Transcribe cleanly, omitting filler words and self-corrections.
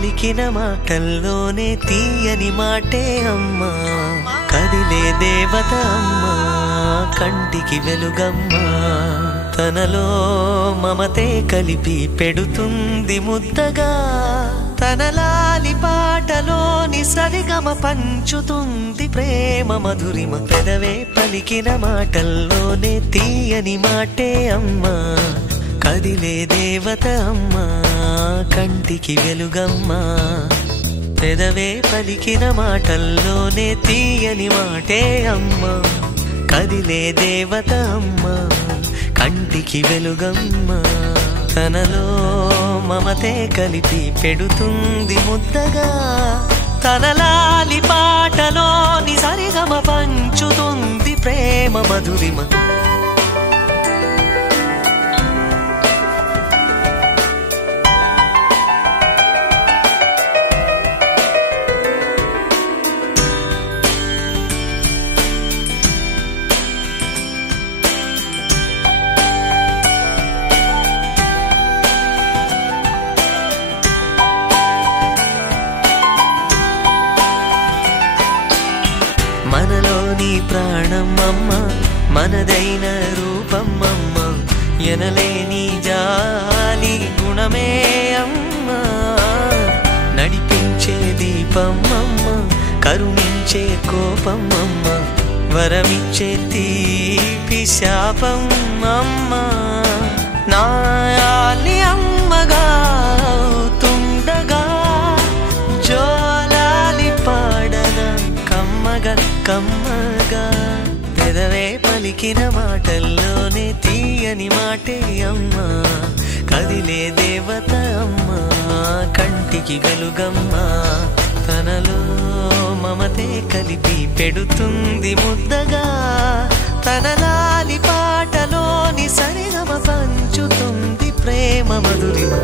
పలికిన మాటల్లోనే తీయని మాటే అమ్మా కదిలే దేవత అమ్మా కంటికి వెలుగమ్మా తనలో మమతే కలిపి పెడుతుంది ముద్దగా తన లాలి పాటలోని సరిగమ పంచుతుంది ప్రేమ మధురిమ పెదవే పలికిన మాటల్లోనే తీయని మాటే అమ్మా కదిలే దేవత అమ్మా కంటికి వెలుగమ్మా పెదవే పలికిన మాటల్లోనే తీయని మాటే అమ్మా కదిలే దేవత అమ్మా కంటికి వెలుగమ్మా తనలో మమతే కలిపి పెడుతుంది ముద్దగా తన లాలి పాటలోని సరిగమ పంచుతుంది ప్రేమ మధురిమ మనలోని ప్రాణమమ్మ మనదైన రూపమమ్మ ఎనలేని జాలి గుణమే అమ్మ నడిపించే దీపమమ్మ కరుణించే కోపమమ్మ వరమిచ్చే తీపి శాపమమ్మ నాయాలి అమ్మగా తుండగా జోలాలి పాడన కమ్మగా కమ్మగా పెదవే పలికిన మాటల్లోనే తీయని మాటే అమ్మా కదిలే దేవత అమ్మా కంటికి వెలుగమ్మా తనలో మమతే కలిపి పెడుతుంది ముద్దగా తన లాలి పాటలోని సరిగమ పంచుతుంది ప్రేమ మధురిమ